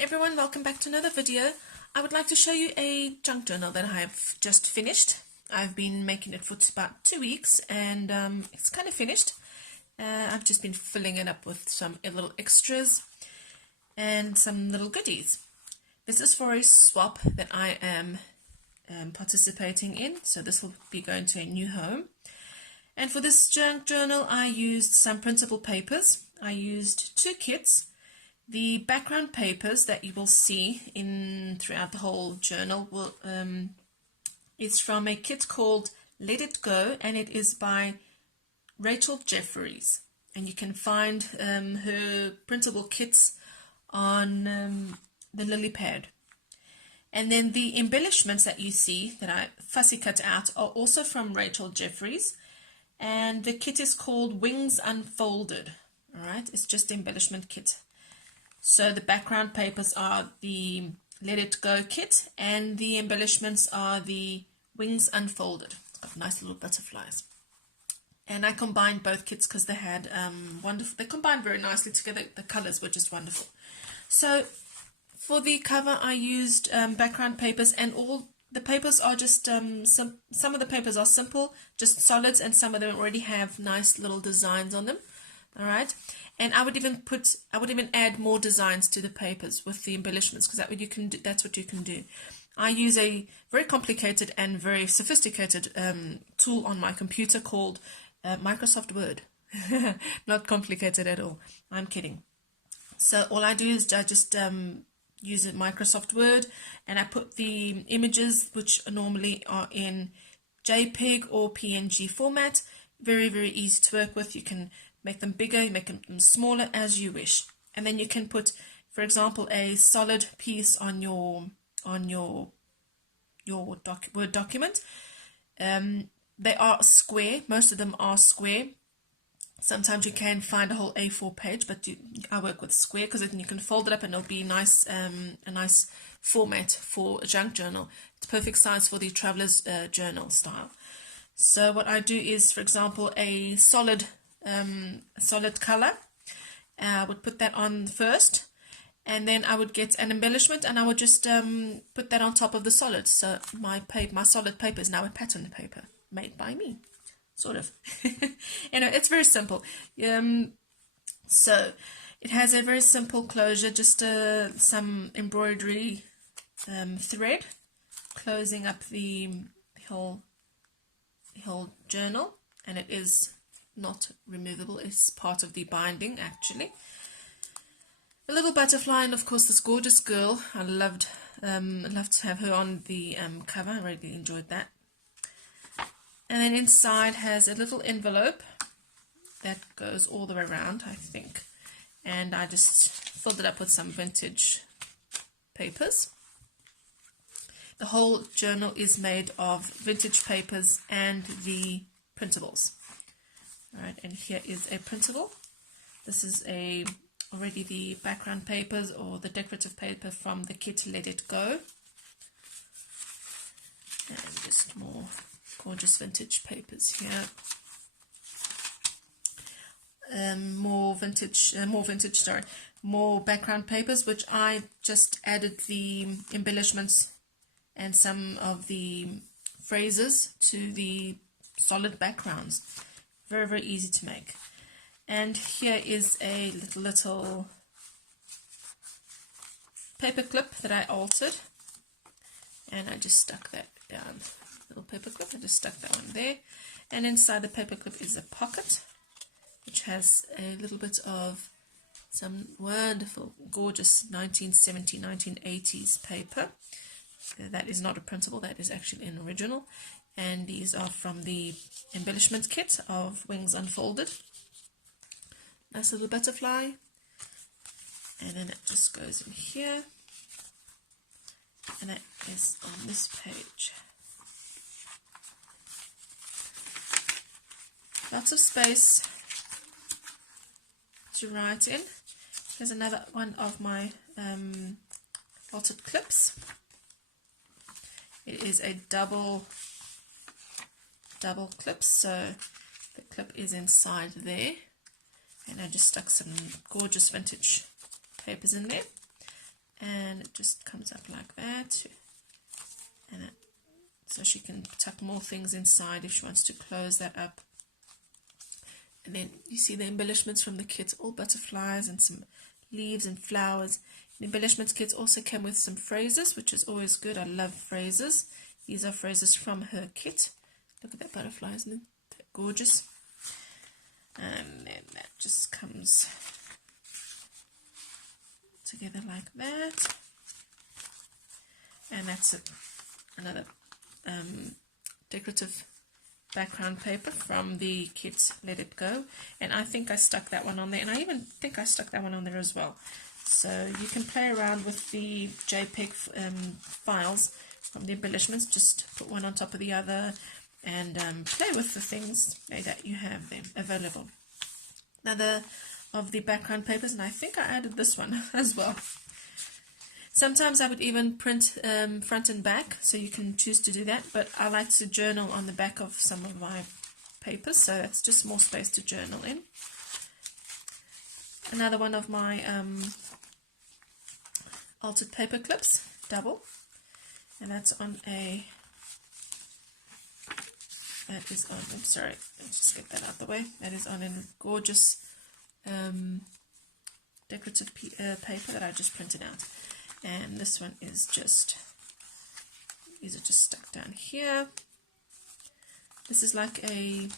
everyone, welcome back to another video. I would like to show you a junk journal that I have just finished. I've been making it for about 2 weeks and it's kind of finished. I've just been filling it up with some little extras and some little goodies. This is for a swap that I am participating in, so this will be going to a new home. And for this junk journal I used some printable papers. I used 2 kits. The background papers that you will see throughout the whole journal is from a kit called Let It Go, and it is by Rachel Jefferies. And you can find her printable kits on the Lilypad. And then the embellishments that you see that I fussy cut out are also from Rachel Jefferies, and the kit is called Wings Unfolded. All right, it's just the embellishment kit. So the background papers are the Let It Go kit, and the embellishments are the Wings Unfolded. It's got nice little butterflies. And I combined both kits because they had wonderful. They combined very nicely together. The colors were just wonderful. So for the cover, I used background papers, and all the papers are just some of the papers are simple, just solids, and some of them already have nice little designs on them. All right. And I would even add more designs to the papers with the embellishments, because that's what you can do. I use a very complicated and very sophisticated tool on my computer called Microsoft Word. Not complicated at all. I'm kidding. So all I do is I just use a Microsoft Word, and I put the images, which normally are in JPEG or PNG format. Very, very easy to work with. You can make them bigger, you make them smaller as you wish. And then you can put, for example, a solid piece on your Word document. They are square. Most of them are square. Sometimes you can find a whole A4 page, but I work with square because then you can fold it up and it'll be nice, a nice format for a junk journal. It's perfect size for the traveler's journal style. So what I do is, for example, a solid color. I would put that on first, and then I would get an embellishment, and I would just put that on top of the solid. So my solid paper is now a pattern paper made by me, sort of. It's very simple. So it has a very simple closure, just some embroidery thread closing up the whole journal, and it is not removable. It's part of the binding, actually. A little butterfly, and of course this gorgeous girl. I loved to have her on the cover. I really enjoyed that. And then inside has a little envelope that goes all the way around, I think. And I just filled it up with some vintage papers. The whole journal is made of vintage papers and the printables. Alright, and here is a printable. This is already the background papers or the decorative paper from the kit Let It Go. And just more gorgeous vintage papers here. More background papers, which I just added the embellishments and some of the phrases to the solid backgrounds. Very, very easy to make. And here is a little paper clip that I altered, and I just stuck that down. Little paper clip, I just stuck that one there. And inside the paper clip is a pocket, which has a little bit of some wonderful, gorgeous 1970s, 1980s paper. That is not a printable, that is actually an original. And these are from the embellishment kit of Wings Unfolded. Nice little butterfly. And then it just goes in here. And that is on this page. Lots of space to write in. Here's another one of my altered clips. It is a double clip, so the clip is inside there, and I just stuck some gorgeous vintage papers in there. and it just comes up like that, and so she can tuck more things inside if she wants to close that up. And then you see the embellishments from the kits, all butterflies and some leaves and flowers. The embellishments kits also came with some phrases, which is always good. I love phrases. These are phrases from her kit. Look at that butterfly, isn't it? They're gorgeous. And then that just comes together like that. And that's it. Another decorative background paper from the kit Let It Go, and I think I stuck that one on there, and I even think I stuck that one on there as well. So you can play around with the JPEG files from the embellishments, just put one on top of the other and play with the things that you have there available. Another of the background papers, and I think I added this one as well. Sometimes I would even print front and back, so you can choose to do that, but I like to journal on the back of some of my papers, so that's just more space to journal in. Another one of my altered paper clips, double, and that's on a, that is on, I'm sorry, let's just get that out of the way, that is on a gorgeous decorative paper that I just printed out. And this one is just, these are just stuck down here. This is like a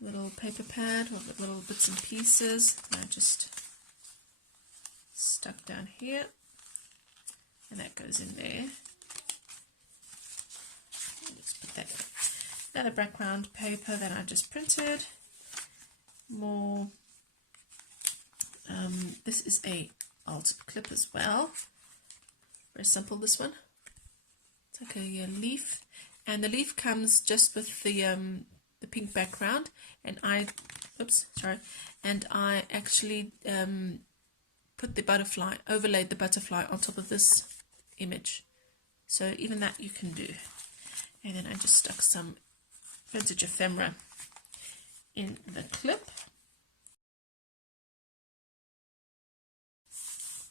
little paper pad with little bits and pieces. And I just stuck down here, and that goes in there. Let's put that in. Another background paper that I just printed. More. This is a altered clip as well. Very simple, this one. It's like a leaf, and the leaf comes just with the pink background. And I, oops, sorry, and I actually put the butterfly, overlaid the butterfly on top of this image. So even that you can do. And then I just stuck some vintage ephemera in the clip.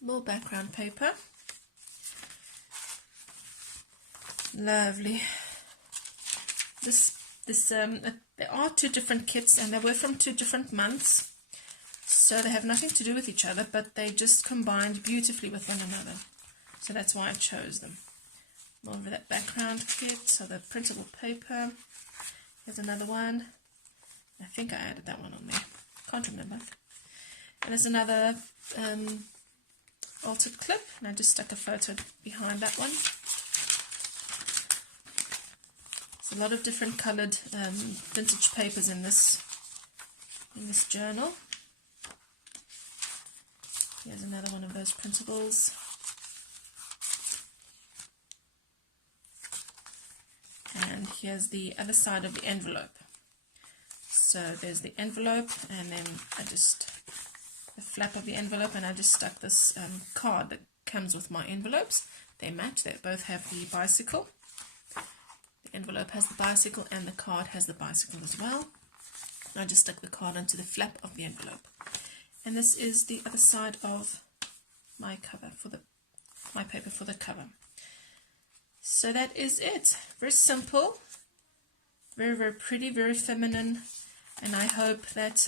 More background paper. Lovely. There are two different kits, and they were from 2 different months, so they have nothing to do with each other, but they just combined beautifully with one another. So that's why I chose them. More of that background kit, so the printable paper. Here's another one. I think I added that one on there. Can't remember. And there's another altered clip, and I just stuck a photo behind that one. There's a lot of different coloured vintage papers in this journal. Here's another one of those printables. And here's the other side of the envelope. So there's the envelope, and then I just the flap of the envelope, and I just stuck this card that comes with my envelopes. They match, they both have the bicycle. The envelope has the bicycle and the card has the bicycle as well. I just stuck the card onto the flap of the envelope. And this is the other side of my cover for my paper for the cover. So that is it. Very simple, very, very pretty, very feminine, and I hope that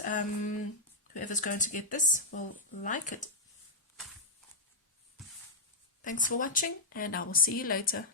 whoever's going to get this will like it. Thanks for watching, and I will see you later.